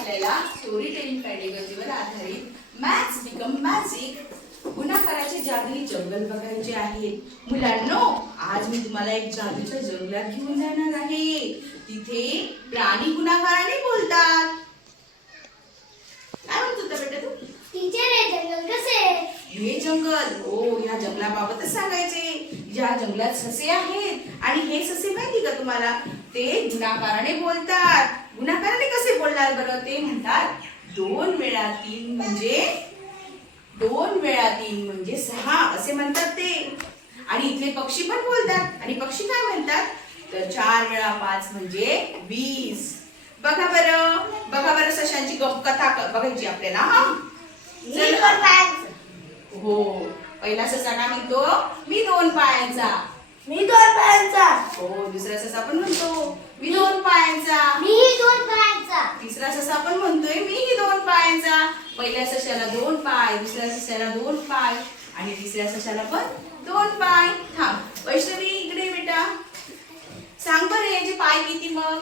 आपल्याला story telling पॅडेगॉजीवर आधारित maths become magic गुणाकाराचे जादुई जंगल बघायचे आहे. मुलांनो, आज मी तुम्हाला एक जादूच्या जंगलात घेऊन जाणार आहे. तिथे प्राणी गुणाकाराने बोलतात. काय म्हणतो बेटा तू? टीचर, हे जंगल कसे आहे? हे जंगल, हो, या जंगलाबाबतच सांगायचे. या जंगलात ससे आहेत आणि हे ससे माहिती का तुम्हाला? ते गुणाकाराने बोलतात. गुणाकाराने कसे बोलणार बरं? ते म्हणतात 2 वेळा 3 म्हणजे 6 असे म्हणतात ते. आणि इथले पक्षी पण बोलतात. आणि पक्षी काय म्हणतात? तर 4 वेळा 5 म्हणजे 20. बघा बरं सशांची कथा बघायची आपल्याला. हो, पहिला ससा काय म्हणतो? मी 2 पायांचा. मी 2 पायांचा. हो, दुसरा ससा पण म्हणतो मी 2 पायांचा. मीही 2 पायांचा. तिसरा ससा पण म्हणतोय मीही 2 पायांचा. पहिल्या सशाला 2 पाय, दुसऱ्या सशाला 2 पाय आणि तिसऱ्या सशाला पण 2 पाय. थांब वैष्णवी, इकडे बेटा. सांग बरं याचे पाय किती? मग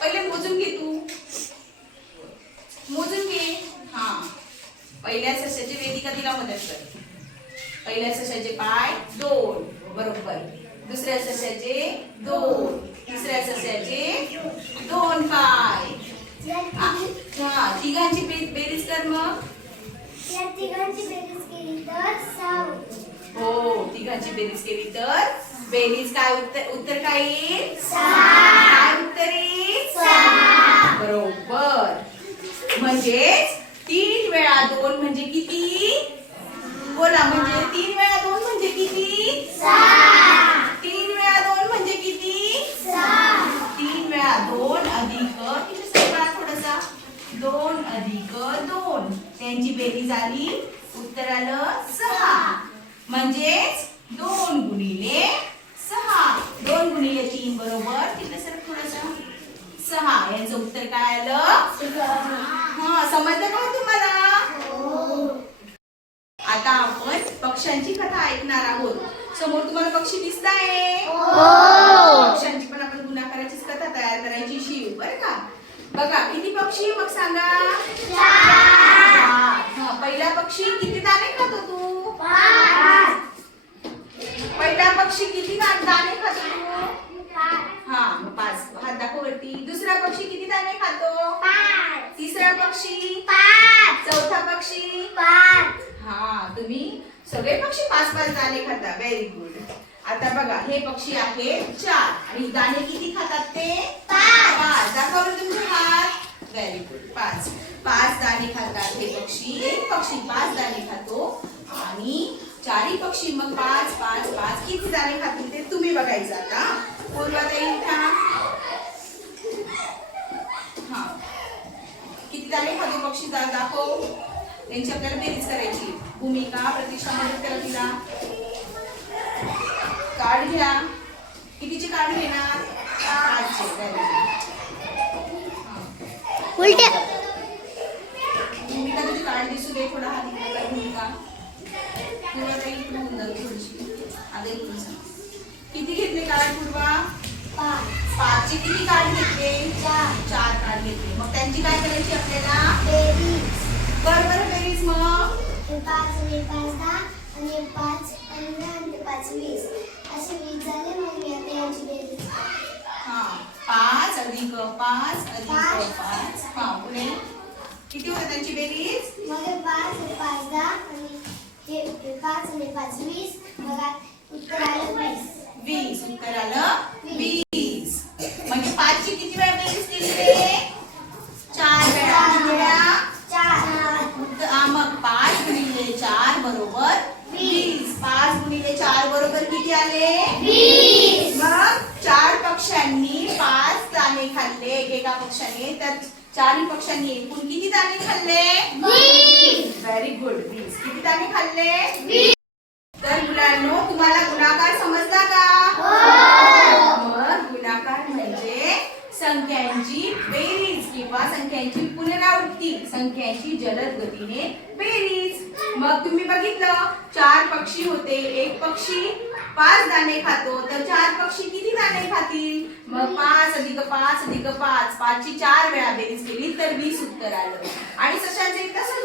पहिले मोजून घे तू. मोजून घे. हा, पहिल्या सशाची वेदिका तिला मदत कर. पहिल्या सशाचे पाय 2 बरोबर, दुसऱ्या सशाचे 2, तिसऱ्या सशाचे 2 पाय. हा, तिघांची बेरीज कर. मग या तिघांची बेरीज केली तर 6 होते. हो, तिघांची बेरीज केली तर बेरीज काय उत्तर काय येईल? 6. काय उत्तर येईल? 6. बरोबर. म्हणजेच 3 वेळा 2 म्हणजे किती? बोला, म्हणजे 3 वेळा 2 म्हणजे किती? 6. 3 वेळा 2 म्हणजे किती? 6. 3 वेळा 2 अधिक किती सोपा थोडासा 2 अधिक 2 त्यांची बेरीज आली, उत्तर आलं 6. म्हणजेच 2 गुणिले 6, 2 गुणिले 3 बरोबर किती सर थोडासा 6. यांचं उत्तर काय आलं? 6. हा, समजलं का तुम्हाला? आता आपण पक्ष्यांची कथा ऐकणार आहोत. समोर तुम्हाला पक्षी दिसताय? पक्ष्यांची पण आपण गुणाकाराचीच कथा तयार करायची शिव, बरं का? बघा किती पक्षी मग सांगा? 4. पहिला पक्षी किती दाणे खातो तू? 5. पहिला पक्षी किती दाणे खातो तू? 5. हा, मग 5. हात दाखव वरती. दुसरा पक्षी किती दाणे खातो? 5. तिसरा पक्षी 5. चौथा पक्षी 5. हा, तुम्ही सगळे पक्षी 5-5 दाणे खाता. Very good. आता बघा, हे पक्षी आहे 4 आणि दाणे किती खातात ते? 5. दाखवा तुमचे हात. Very good. 5 दाणे खातात हे पक्षी. एक पक्षी 5 दाणे खातो आणि 4ही पक्षी मग 5 किती दाणे खातील ते तुम्ही बघायचं. आता पूर्वाताई उठा. हा, किती दाणे खातो पक्षी दाखव. त्यांची आपल्याला बेरीज करायची. भूमिका, प्रतीक्षा मदत करा तिला. कार्ड घ्या. कितीचे कार्ड घेणार? 5चे. उलटे. भूमिका तुझी कार्ड दिसू दे. थोडा हात इकडे कर भूमिका. पूर्वा इकडे होऊन जाऊ थोडीशी. आता इकडून सांग. किती घेतले कार्ड पूर्वा? 5चे किती कार्ड घेतले? 4 कार्ड घेतले. मग त्यांची काय करायची आपल्याला? बेरीज. बरोबर बेरीज. मग 5 आणि 5 10 आणि 5 15 आणि 5 20 असे 20 झाले. मग आता यांची बेरीज. हा, 5 अधिक 5 अधिक 5. हा, पुढे किती होते त्यांची बेरीज? मग 5 आणि 5 10 आणि 5 आणि 5 20. मग उत्तर आलं 20. उत्तर आलं 20. म्हणजे 5ची किती वेळा बेरीज केली रे? 4 वेळा. किती वेळा? 4. मग 5 गुणिले 4 बरोबर 20. 5 गुणिले 4 बरोबर किती आले? 20. मग 4 पक्ष्यांनी 5 दाणे खाल्ले एकेका पक्षाने. तर 4ही पक्ष्यांनी एकूण किती दाणे खाल्ले? 20. Very good. 20. किती दाणे खाल्ले? 20. तर मुलांनो, तुम्हाला गुणाकार समजला का? मग गुणाकार म्हणजे संख्यांची बेरीज किंवा संख्यांची पुनरावृत्ती, संख्यांची जलद गतीने बेरीज. मग तुम्ही बघितलं 4 पक्षी होते. एक पक्षी 5 दाणे खातो तर 4 पक्षी किती दाणे खातील? मग 5 अधिक 5 अधिक 5, 5 ची 4 वेळा बेरीज केली तर 20 उत्तर आलं. आणि सशांचे तसंच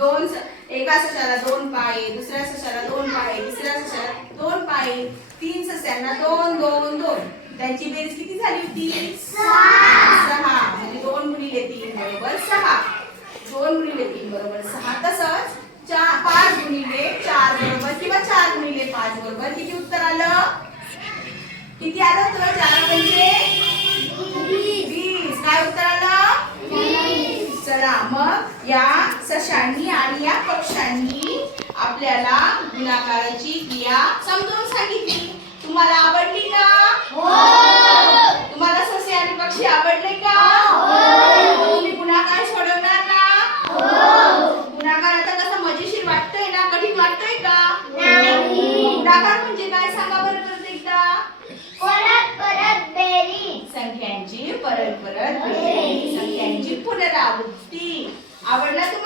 होतं. एका सशाला 2 पाय, दुसऱ्या सशाला 2 पाय, तिसऱ्या सशाला 2 पाय, 3 सस्यांना 2 2 2. त्यांची बेरीज किती झाली होती? 6. म्हणजे 2 गुणिले 3 बरोबर 6. 2 गुणिले 3 बरोबर 6. तसंच 5 गुणिले 4 बरोबर किंवा 4 गुणिले 5 बरोबर किती उत्तर आलं? किती आलं तुला? 4 म्हणजे 20. काय उत्तर आलं? 20. चला मग या सशांनी आणि या पक्ष्यांनी आपल्याला गुणाकाराची क्रिया समजावून सांगितली. तुम्हाला आवडली का? तुम्हाला ससे आणि पक्षी आवडले का? तुम्ही गुणाकार सोडवणार ना? गुणाकार आता कसं मजेशीर वाटतंय ना? कठीण वाटतंय का? गुणाकार म्हणजे काय सांगा बरं परत एकदा. परत परत बेरीज. संख्यांची परत परत बेरीज, संख्यांची पुनरावृत्ती. आवडला तुम्हाला?